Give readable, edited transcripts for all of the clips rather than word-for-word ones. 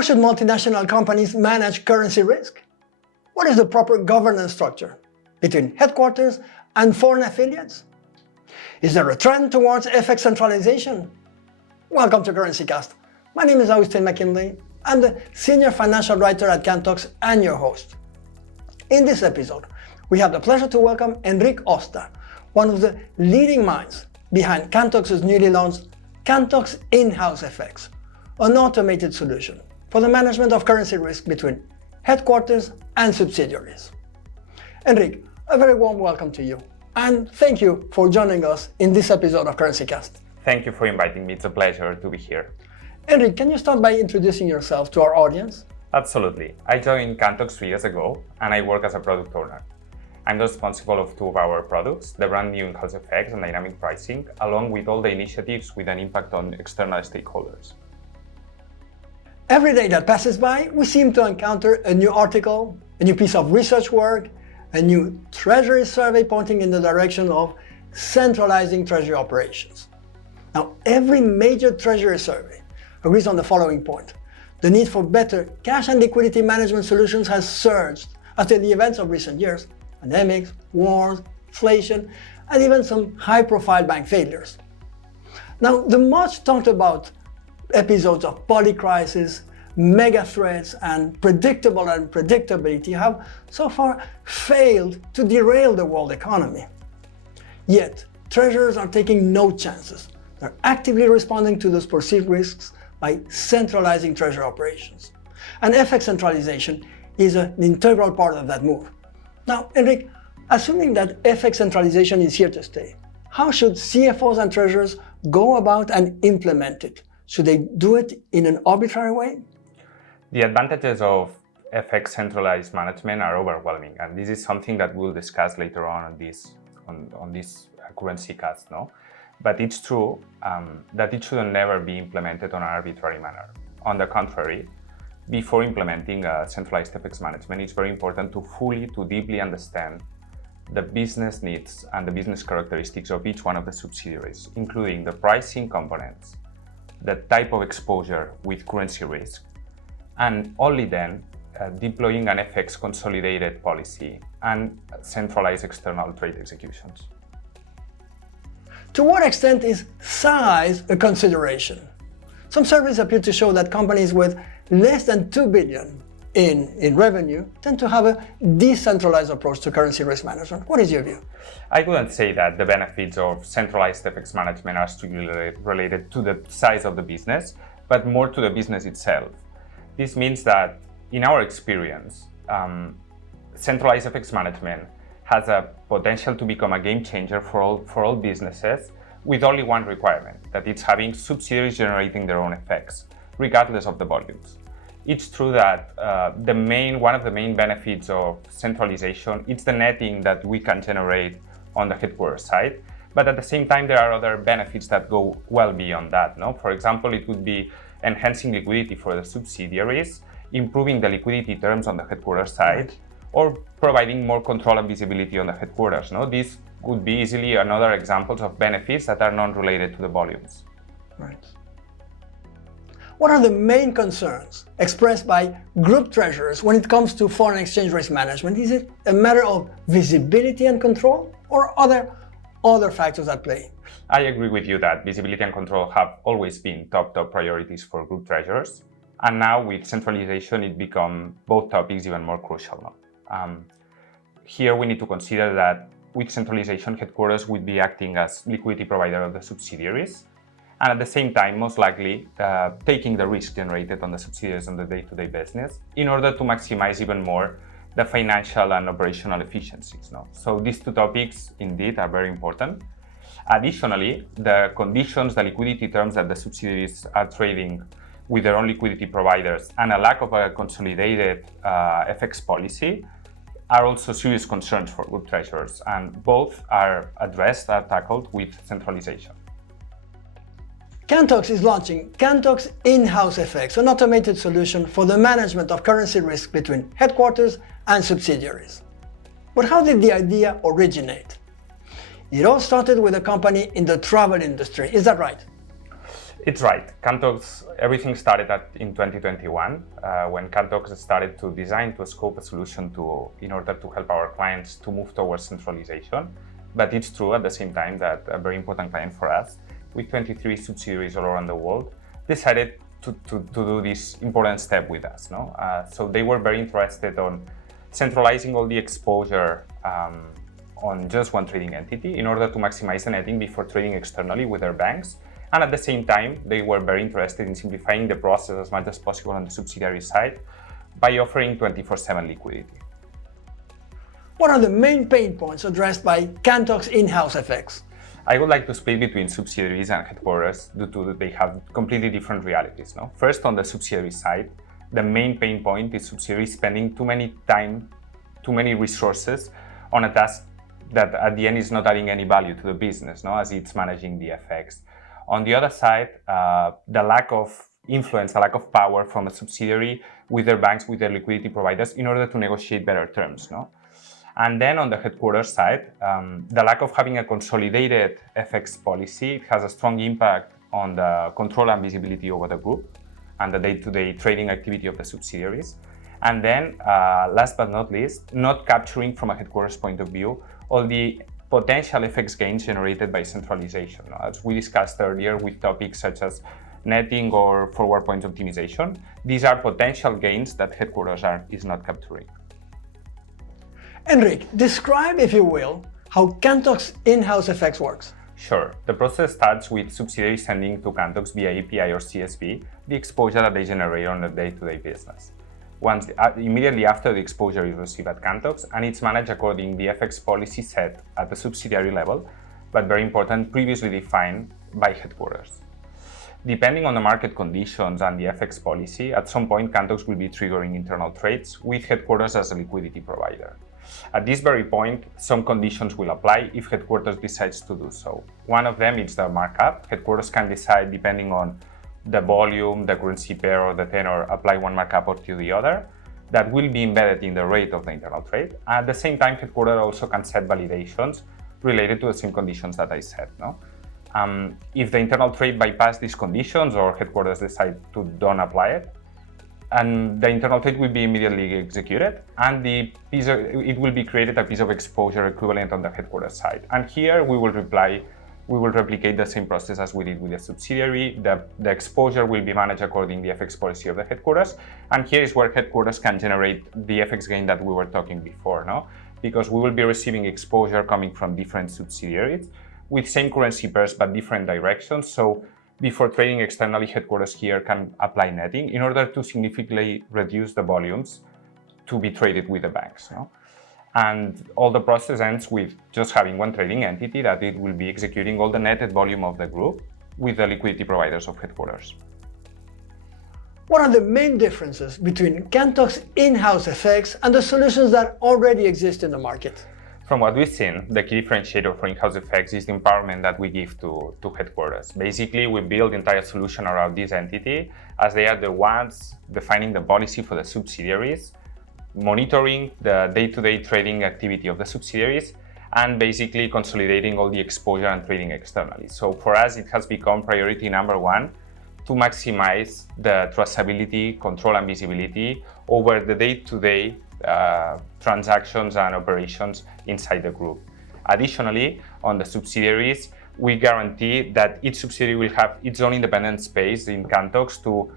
How should multinational companies manage currency risk? What is the proper governance structure between headquarters and foreign affiliates? Is there a trend towards FX centralization? Welcome to CurrencyCast. My name is Agustin. I'm the Senior Financial Writer at Kantox and your host. In this episode, we have the pleasure to welcome Enric Hosta, one of the leading minds behind Kantox's newly launched Kantox In-House FX, an automated solution for the management of currency risk between headquarters and subsidiaries. Enric, a very warm welcome to you, and thank you for joining us in this episode of CurrencyCast. Thank you for inviting me. It's a pleasure to be here. Enric, can you start by introducing yourself to our audience? Absolutely. I joined Kantox 3 years ago, and I work as a product owner. I'm responsible of two of our products, the brand new In-House FX and dynamic pricing, along with all the initiatives with an impact on external stakeholders. Every day that passes by, we seem to encounter a new article, a new piece of research work, a new Treasury survey pointing in the direction of centralizing Treasury operations. Now, every major Treasury survey agrees on the following point. The need for better cash and liquidity management solutions has surged after the events of recent years, pandemics, wars, inflation, and even some high-profile bank failures. Now, the much talked about episodes of polycrisis, mega threats, and predictable unpredictability have so far failed to derail the world economy. Yet, treasurers are taking no chances. They're actively responding to those perceived risks by centralizing treasury operations. And FX centralization is an integral part of that move. Now, Enric, assuming that FX centralization is here to stay, how should CFOs and treasurers go about and implement it? Should they do it in an arbitrary way? The advantages of FX centralized management are overwhelming, and this is something that we'll discuss later on this CurrencyCast, no? But it's true that it should never be implemented on an arbitrary manner. On the contrary, before implementing centralized FX management, it's very important to deeply understand the business needs and the business characteristics of each one of the subsidiaries, including the pricing components, the type of exposure with currency risk, and only then deploying an FX consolidated policy and centralized external trade executions. To what extent is size a consideration? Some surveys appear to show that companies with less than 2 billion in revenue tend to have a decentralized approach to currency risk management. What is your view? I wouldn't say that the benefits of centralized FX management are strictly related to the size of the business, but more to the business itself. This means that, in our experience, centralized FX management has a potential to become a game changer for all businesses, with only one requirement, that it's having subsidiaries generating their own FX, regardless of the volumes. It's true that one of the main benefits of centralization is the netting that we can generate on the headquarters side, but at the same time there are other benefits that go well beyond that. No? For example, it would be enhancing liquidity for the subsidiaries, improving the liquidity terms on the headquarters side, or providing more control and visibility on the headquarters. No? These could be easily another examples of benefits that are non-related to the volumes. Right. What are the main concerns expressed by group treasurers when it comes to foreign exchange risk management? Is it a matter of visibility and control, or are there other factors at play? I agree with you that visibility and control have always been top priorities for group treasurers. And now with centralization, it become both topics even more crucial. Here we need to consider that with centralization, headquarters would be acting as liquidity provider of the subsidiaries, and at the same time, most likely, taking the risk generated on the subsidiaries on the day-to-day business in order to maximize even more the financial and operational efficiencies. No? So these two topics indeed are very important. Additionally, the conditions, the liquidity terms that the subsidiaries are trading with their own liquidity providers and a lack of a consolidated FX policy are also serious concerns for group treasurers, and both are tackled with centralization. Kantox is launching Kantox In-House FX, an automated solution for the management of currency risk between headquarters and subsidiaries. But how did the idea originate? It all started with a company in the travel industry, is that right? It's right. Kantox, everything started in 2021 when Kantox started to design, to scope a solution in order to help our clients to move towards centralization. But it's true at the same time that a very important client for us, with 23 subsidiaries all around the world, decided to do this important step with us. No? So they were very interested on centralizing all the exposure on just one trading entity in order to maximize the netting before trading externally with their banks. And at the same time, they were very interested in simplifying the process as much as possible on the subsidiary side by offering 24/7 liquidity. What are the main pain points addressed by Kantox In-House FX? I would like to split between subsidiaries and headquarters due to they have completely different realities. No? First, on the subsidiary side, the main pain point is subsidiaries spending too many resources on a task that at the end is not adding any value to the business, no? As it's managing the FX. On the other side, the lack of influence, the lack of power from a subsidiary with their banks, with their liquidity providers in order to negotiate better terms. No? And then on the headquarters side, the lack of having a consolidated FX policy has a strong impact on the control and visibility over the group and the day-to-day trading activity of the subsidiaries. And then, last but not least, not capturing from a headquarters point of view all the potential FX gains generated by centralization. As we discussed earlier with topics such as netting or forward point optimization, these are potential gains that headquarters is not capturing. Enric, describe, if you will, how Kantox In-House FX works. Sure. The process starts with subsidiaries sending to Kantox via API or CSV the exposure that they generate on a day-to-day business. Immediately after the exposure is received at Kantox, and it's managed according to the FX policy set at the subsidiary level, but very important, previously defined by headquarters. Depending on the market conditions and the FX policy, at some point Kantox will be triggering internal trades with headquarters as a liquidity provider. At this very point, some conditions will apply if headquarters decides to do so. One of them is the markup. Headquarters can decide, depending on the volume, the currency pair, or the tenor, apply one markup or to the other. That will be embedded in the rate of the internal trade. At the same time, headquarters also can set validations related to the same conditions that I said. No? If the internal trade bypass these conditions or headquarters decide to don't apply it, and the internal trade will be immediately executed, and it will be created a piece of exposure equivalent on the headquarters side. And here we will replicate the same process as we did with the subsidiary. The exposure will be managed according to the FX policy of the headquarters, and here is where headquarters can generate the FX gain that we were talking before, no? Because we will be receiving exposure coming from different subsidiaries with same currency pairs but different directions. So before trading externally, headquarters here can apply netting in order to significantly reduce the volumes to be traded with the banks. No? And all the process ends with just having one trading entity that it will be executing all the netted volume of the group with the liquidity providers of headquarters. What are the main differences between Kantox In-House FX and the solutions that already exist in the market? From what we've seen, the key differentiator for in-house FX is the empowerment that we give to headquarters. Basically, we build the entire solution around this entity as they are the ones defining the policy for the subsidiaries, monitoring the day-to-day trading activity of the subsidiaries, and basically consolidating all the exposure and trading externally. So for us, it has become priority number one to maximize the traceability, control, and visibility over the day-to-day transactions and operations inside the group. Additionally, on the subsidiaries, we guarantee that each subsidiary will have its own independent space in Kantox to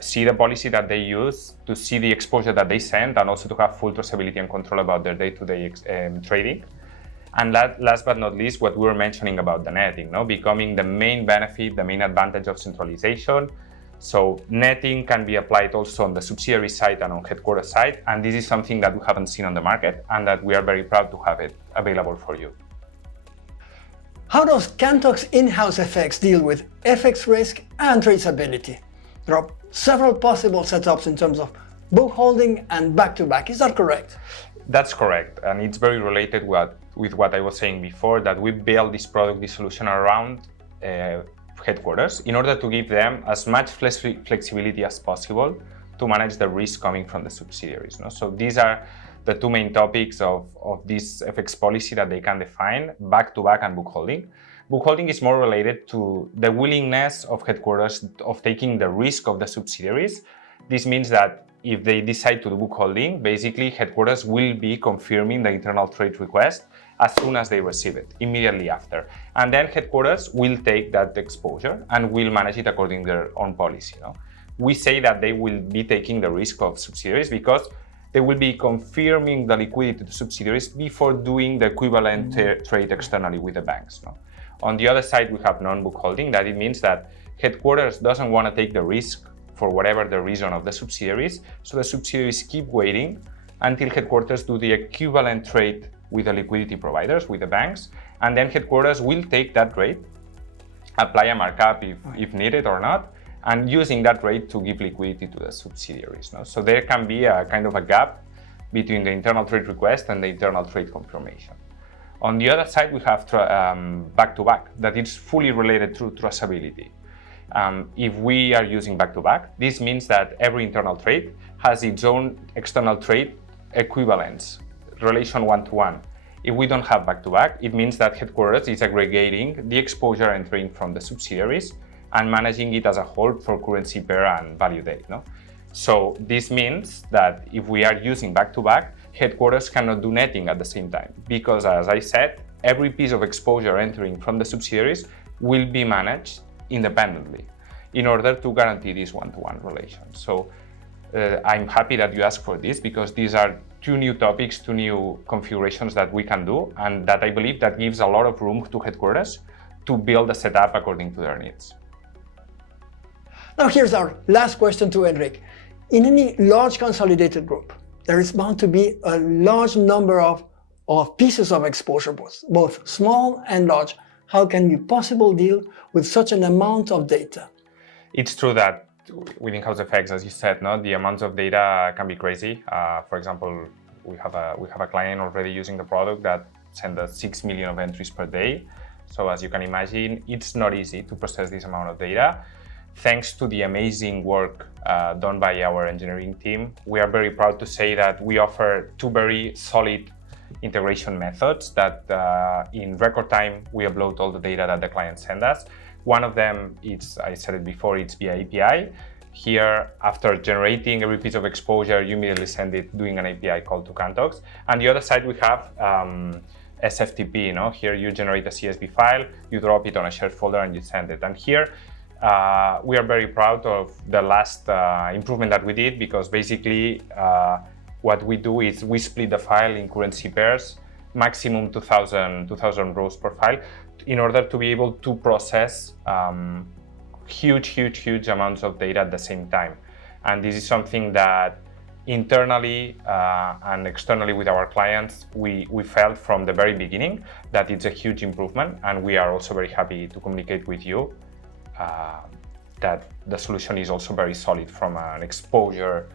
see the policy that they use, to see the exposure that they send, and also to have full traceability and control about their day-to-day trading. And last but not least, what we were mentioning about the netting, becoming the main benefit, the main advantage of centralization. So netting can be applied also on the subsidiary side and on headquarters side, and this is something that we haven't seen on the market and that we are very proud to have it available for you. How does Kantox In-House FX deal with FX risk and traceability? There are several possible setups in terms of book holding and back-to-back. Is that correct? That's correct, and it's very related with what I was saying before, that we build this product, this solution around headquarters in order to give them as much flexibility as possible to manage the risk coming from the subsidiaries. So these are the two main topics of this FX policy that they can define, back-to-back and book holding. Book holding is more related to the willingness of headquarters of taking the risk of the subsidiaries. This means that if they decide to do book holding, basically headquarters will be confirming the internal trade request as soon as they receive it, immediately after. And then headquarters will take that exposure and will manage it according to their own policy. We say that they will be taking the risk of subsidiaries because they will be confirming the liquidity to subsidiaries before doing the equivalent trade externally with the banks. On the other side, we have non-book holding. That it means that headquarters doesn't want to take the risk for whatever the reason of the subsidiaries, so the subsidiaries keep waiting until headquarters do the equivalent trade with the liquidity providers, with the banks, and then headquarters will take that rate, apply a markup if needed or not, and using that rate to give liquidity to the subsidiaries. So there can be a kind of a gap between the internal trade request and the internal trade confirmation. On the other side, we have back-to-back, that is fully related to traceability. If we are using back-to-back, this means that every internal trade has its own external trade equivalence, relation one-to-one. If we don't have back-to-back, it means that headquarters is aggregating the exposure entering from the subsidiaries and managing it as a whole for currency pair and value date. So this means that if we are using back-to-back, headquarters cannot do netting at the same time because, as I said, every piece of exposure entering from the subsidiaries will be managed independently in order to guarantee this one-to-one relation. So I'm happy that you asked for this because these are two new topics, two new configurations that we can do, and that I believe that gives a lot of room to headquarters to build a setup according to their needs. Now here's our last question to Enric. In any large consolidated group, there is bound to be a large number of pieces of exposure, both small and large. How can you possibly deal with such an amount of data? It's true that with In-House FX, as you said, the amounts of data can be crazy. For example, we have a client already using the product that sends us 6 million of entries per day. So as you can imagine, it's not easy to process this amount of data. Thanks to the amazing work done by our engineering team, we are very proud to say that we offer two very solid integration methods that in record time we upload all the data that the client sends us. One of them is, I said it before, it's via API. Here, after generating every piece of exposure, you immediately send it doing an API call to Kantox. And the other side, we have SFTP. Here you generate a CSV file, you drop it on a shared folder and you send it. And here, we are very proud of the last improvement that we did because basically what we do is we split the file in currency pairs, maximum 2,000 rows per file, in order to be able to process huge amounts of data at the same time. And this is something that internally and externally with our clients, we felt from the very beginning that it's a huge improvement, and we are also very happy to communicate with you that the solution is also very solid from an exposure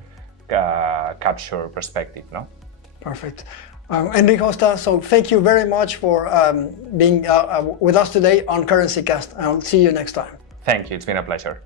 capture perspective. Perfect. Enric Hosta, so thank you very much for being with us today on CurrencyCast. I'll see you next time. Thank you, it's been a pleasure.